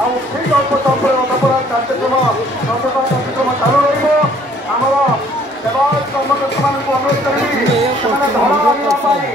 ଆଉ ଠିକ୍ ଅଳ୍ପ ସମୟ କାର୍ଯ୍ୟକ୍ରମ ସଚେତନ କାର୍ଯ୍ୟକ୍ରମ ଚାଲୁ ରହିବ। ଆମର ସେବା କର୍ମକର୍ତ୍ତାମାନଙ୍କୁ ଅନୁରୋଧ କରିବି ସେମାନେ ଧଳା ଆଣିବା ପାଇଁ